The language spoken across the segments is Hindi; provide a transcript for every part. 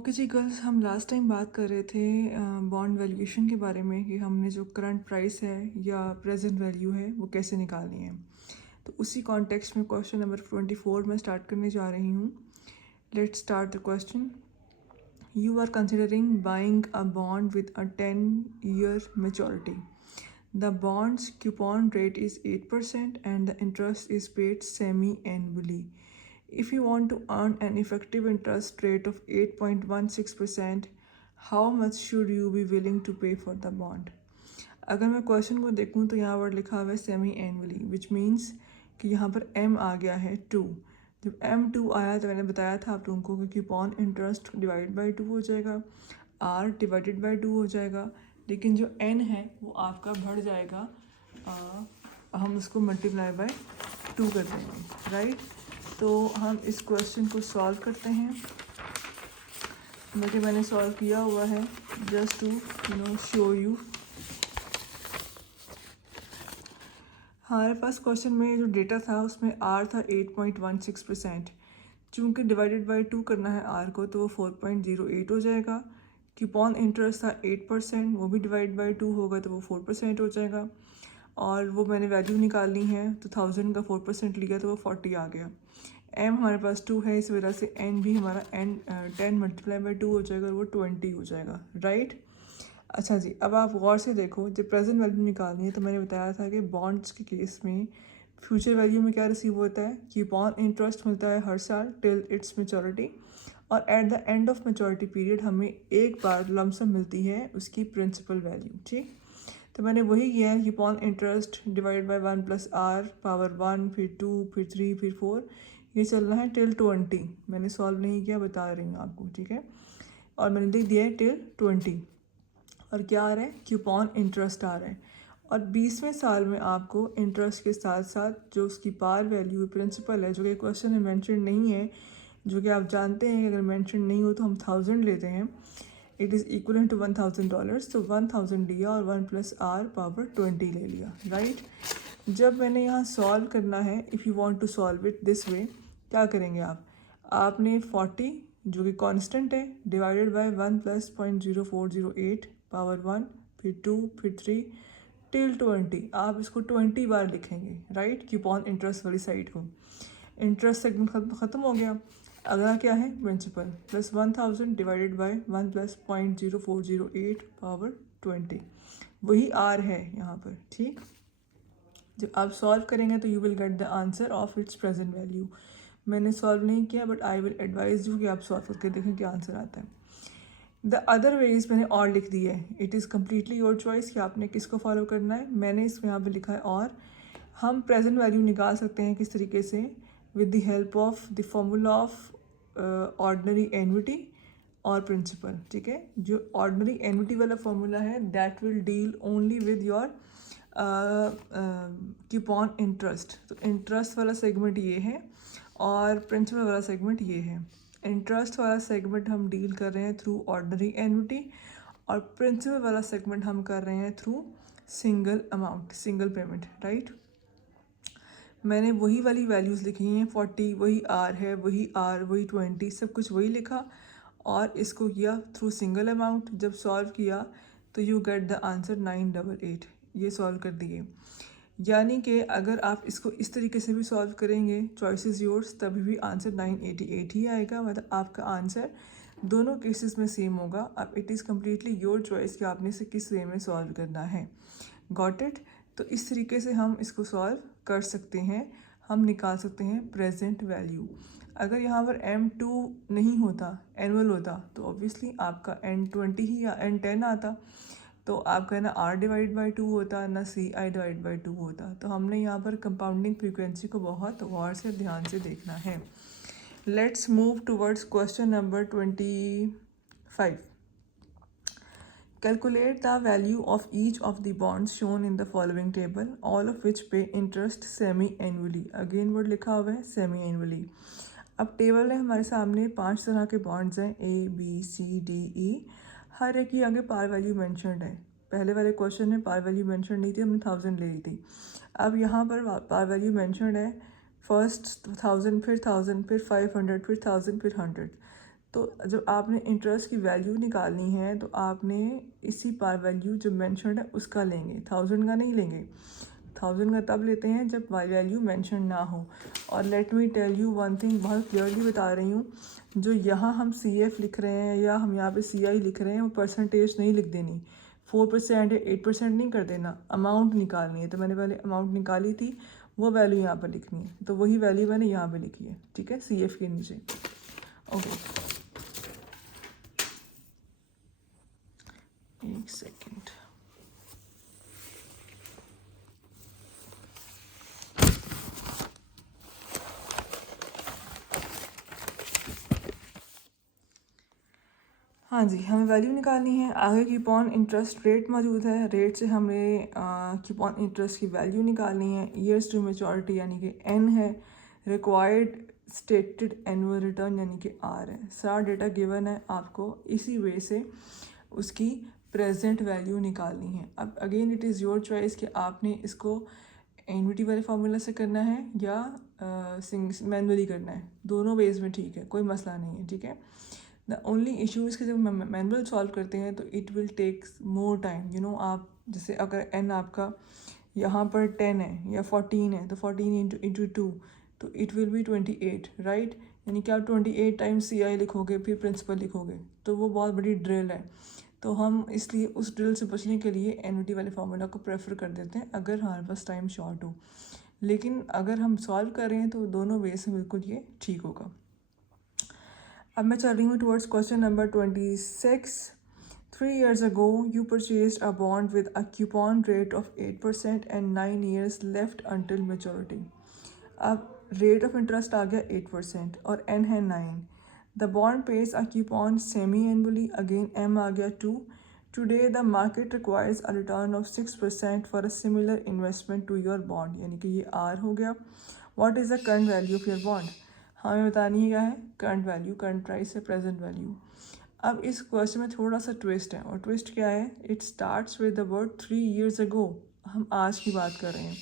ओके जी गर्ल्स, हम लास्ट टाइम बात कर रहे थे बॉन्ड वैल्यूएशन के बारे में कि हमने जो करंट प्राइस है या प्रेजेंट वैल्यू है वो कैसे निकालनी है। तो उसी कॉन्टेक्स्ट में क्वेश्चन नंबर 24 में स्टार्ट करने जा रही हूँ। Let's start the question. You are considering buying a bond with a 10-year maturity. The bond's coupon rate is 8% and the interest is paid semi-annually. If you want to earn an effective interest rate of 8.16%, how much should you be willing to pay for the bond? अगर मैं क्वेश्चन को देखूँ तो यहाँ पर लिखा हुआ है सेमी एनुअली, विच मीन्स कि यहाँ पर m आ गया है 2। जब m2 आया तो मैंने बताया था आप लोगों को कि कूपन इंटरेस्ट डिवाइड बाई 2 हो जाएगा, r डिवाइडेड बाई 2 हो जाएगा, लेकिन जो n है वो आपका बढ़ जाएगा। हम उसको मल्टीप्लाई बाय 2 कर देंगे, राइट। तो हम इस क्वेश्चन को सॉल्व करते हैं। बल्कि मैंने सॉल्व किया हुआ है जस्ट टू शो यू। हमारे पास क्वेश्चन में जो डेटा था उसमें r था 8.16%। चूँकि डिवाइडेड बाई 2 करना है r को तो वो 4.08 हो जाएगा। कूपन इंटरेस्ट था 8%, वो भी डिवाइड बाई 2 होगा तो वो 4% हो जाएगा। और वो मैंने वैल्यू निकालनी है तो 1000 का 4% लिया तो वो 40 आ गया। m हमारे पास 2 है, इस वजह से n भी हमारा n 10 मल्टीप्लाई बाई 2 हो जाएगा और वो 20 हो जाएगा, राइट। अच्छा जी, अब आप गौर से देखो, जब प्रेजेंट वैल्यू निकालनी है तो मैंने बताया था कि बॉन्ड्स के केस में फ्यूचर वैल्यू में क्या रिसीव होता है, कूपन इंटरेस्ट मिलता है हर साल टिल इट्स मेचोरिटी, और at the end of maturity period हमें एक बार लमसम मिलती है उसकी प्रिंसिपल वैल्यू, ठीक। तो मैंने वही किया है, coupon interest divide by 1 plus r power 1, फिर 2, फिर 3, फिर 4, ये चलना है टिल 20। मैंने सॉल्व नहीं किया, बता रही हूँ आपको, ठीक है। और मैंने लिख दिया है टिल 20। और क्या आ रहा है, कूपन इंटरेस्ट आ रहा है। और 20वें साल में आपको इंटरेस्ट के साथ साथ जो उसकी पार वैल्यू प्रिंसिपल है, जो कि क्वेश्चन में मेंशन नहीं है, जो कि आप जानते हैं कि अगर मेंशन नहीं हो तो हम 1000 लेते हैं, इट इज़ इक्वल टू $1000। तो 1000 लिया और 1 प्लस r पावर 20 ले लिया, राइट। जब मैंने यहाँ सॉल्व करना है, if you want to solve it this way, क्या करेंगे आपने 40 जो कि कांस्टेंट है डिवाइडेड बाय 1 प्लस 0.0408 पावर 1, फिर 2, फिर 3 टिल 20। आप इसको 20 बार लिखेंगे, राइट, कूपन इंटरेस्ट वाली साइड को। इंटरेस्ट सेगमेंट ख़त्म हो गया। अगला क्या है, principal plus 1000 divided by 1 plus 0.0408 power 20, वही आर है यहाँ पर, ठीक। जब आप सॉल्व करेंगे तो you will get the answer of its present value. मैंने सॉल्व नहीं किया but I will advise you कि आप सॉल्व करके देखें क्या आंसर आता है। द अदर वेज मैंने और लिख दी है, it is completely your choice कि आपने किसको फॉलो करना है। मैंने इसमें यहाँ पे लिखा है और हम प्रेजेंट वैल्यू निकाल सकते हैं किस तरीके से, with the help of the formula of ordinary annuity और प्रिंसिपल, ठीक है। जो ऑर्डनरी एन्युटी वाला फॉर्मूला है that will deal only with your coupon interest. तो इंटरेस्ट वाला सेगमेंट ये है और प्रिंसिपल वाला सेगमेंट ये है। इंटरेस्ट वाला सेगमेंट हम डील कर रहे हैं थ्रू ऑर्डनरी एन्युटी और प्रिंसिपल वाला सेगमेंट हम कर रहे हैं through single amount, single payment, right. मैंने वही वाली वैल्यूज़ लिखी हैं, 40 वही r है, वही r वही 20, सब कुछ वही लिखा और इसको किया थ्रू सिंगल अमाउंट। जब सॉल्व किया तो यू गेट द आंसर 988। ये सॉल्व कर दिए। यानी कि अगर आप इसको इस तरीके से भी सॉल्व करेंगे, चॉइस इज़ योर्स, तभी भी आंसर 988 ही आएगा। मतलब आपका आंसर दोनों केसेस में सेम होगा। अब it is completely your choice कि आपने इसे किस वे में सॉल्व करना है। Got it. तो इस तरीके से हम इसको सॉल्व कर सकते हैं, हम निकाल सकते हैं प्रेजेंट वैल्यू। अगर यहाँ पर M2 नहीं होता, एनुअल होता, तो ऑब्वियसली आपका N20 ही या N10 आता, तो आपका ना R डिवाइड बाई 2 होता, ना CI डिवाइड बाई 2 होता। तो हमने यहाँ पर कंपाउंडिंग फ्रीक्वेंसी को बहुत गौर से ध्यान से देखना है। Let's move towards question number 25। Calculate the value of each of the bonds shown in the following table, all of which pay interest semi-annually. Again word लिखा हुआ है semi-annually। अब टेबल है हमारे सामने, 5 तरह के बॉन्ड्स हैं ABCDE। हर एक की आगे पार वैल्यू मेंशनड है। पहले वाले क्वेश्चन में पार वैल्यू मेंशन नहीं थी, हमने 1000 ले ली थी। अब यहाँ पर पार वैल्यू मेंशनड है, फर्स्ट 1000, फिर 1000, फिर 500, फिर 1000, फिर 100। तो जब आपने इंटरेस्ट की वैल्यू निकालनी है तो आपने इसी पार वैल्यू जो मेंशन्ड है उसका लेंगे, 1000 का नहीं लेंगे। 1000 का तब लेते हैं जब वैल्यू मेंशन ना हो। और let me tell you one thing, बहुत क्लियरली बता रही हूँ, जो यहाँ हम CF लिख रहे हैं या हम यहाँ पे CI लिख रहे हैं वो परसेंटेज नहीं लिख देनी, 4% या 8% नहीं कर देना, अमाउंट निकालनी है। तो मैंने पहले अमाउंट निकाली थी, वो वैल्यू यहाँ पर लिखनी है, तो वही वैल्यू मैंने यहाँ पे लिखी है, ठीक है, CF के नीचे। ओके, एक सेकेंड। हाँ जी, हमें वैल्यू निकालनी है। आगे कीपॉन इंटरेस्ट रेट मौजूद है, रेट से हमें कीपॉन इंटरेस्ट की वैल्यू निकालनी है। ईयर्स टू मेचोरिटी यानी कि N है, रिक्वायर्ड स्टेटेड एनुअल रिटर्न यानी कि R है। सारा डेटा गिवन है, आपको इसी वे से उसकी प्रेजेंट वैल्यू निकालनी है। अब again it is your choice कि आपने इसको एन्युटी वाले फार्मूला से करना है या मैनुअली करना है, दोनों वेज में ठीक है, कोई मसला नहीं है, ठीक है। द ओनली इशू इसके जब मैनुअल सॉल्व करते हैं तो it will take more time, you know. आप जैसे अगर n आपका यहाँ पर 10 है या 14 है तो 14 इंटू 2 तो इट विल बी 28, राइट। यानी कि आप 28 टाइम्स CI लिखोगे फिर प्रिंसिपल लिखोगे, तो वो बहुत बड़ी ड्रिल है। तो हम इसलिए उस ड्रिल से बचने के लिए एन्युटी वाले फार्मूला को प्रेफर कर देते हैं अगर हमारे पास टाइम शॉर्ट हो। लेकिन अगर हम सॉल्व कर रहे हैं तो दोनों वे से बिल्कुल ये ठीक होगा। अब मैं चल रही हूँ towards question number 26। 3 years ago you purchased a bond with a coupon rate of 8% and 9 years left until maturity। अब रेट ऑफ इंटरेस्ट आ गया 8% और N है 9। The bond pays a coupon semi annually, again M आ गया 2। Today the market requires a return of 6% for a similar investment to your bond, यानी कि ये R हो गया। What is the current value of your bond, हमें बतानी है क्या है, करंट वैल्यू, करंट प्राइस है प्रेजेंट वैल्यू। अब इस क्वेश्चन में थोड़ा सा ट्विस्ट है, और ट्विस्ट क्या है, it starts with the word 3 years ago, हम आज की बात कर रहे हैं।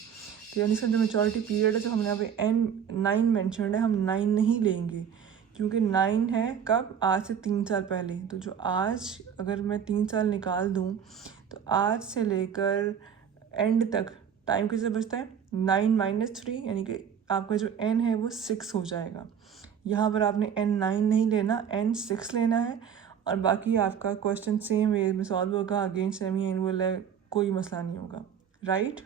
तो यानी इसका जो मेचोरिटी पीरियड है, जो हमने यहाँ पे N9 मैंशनड है, हम 9 नहीं लेंगे क्योंकि 9 है कब, आज से 3 साल पहले। तो जो आज अगर मैं 3 साल निकाल दूँ तो आज से लेकर एंड तक टाइम किससे बचता है, 9 - 3, यानी कि आपका जो N है वो 6 हो जाएगा। यहाँ पर आपने N9 नहीं लेना, N6 लेना है, और बाकी आपका क्वेश्चन सेम वे में सॉल्व होगा। अगेन सेमी एनुअल है, कोई मसला नहीं होगा, राइट।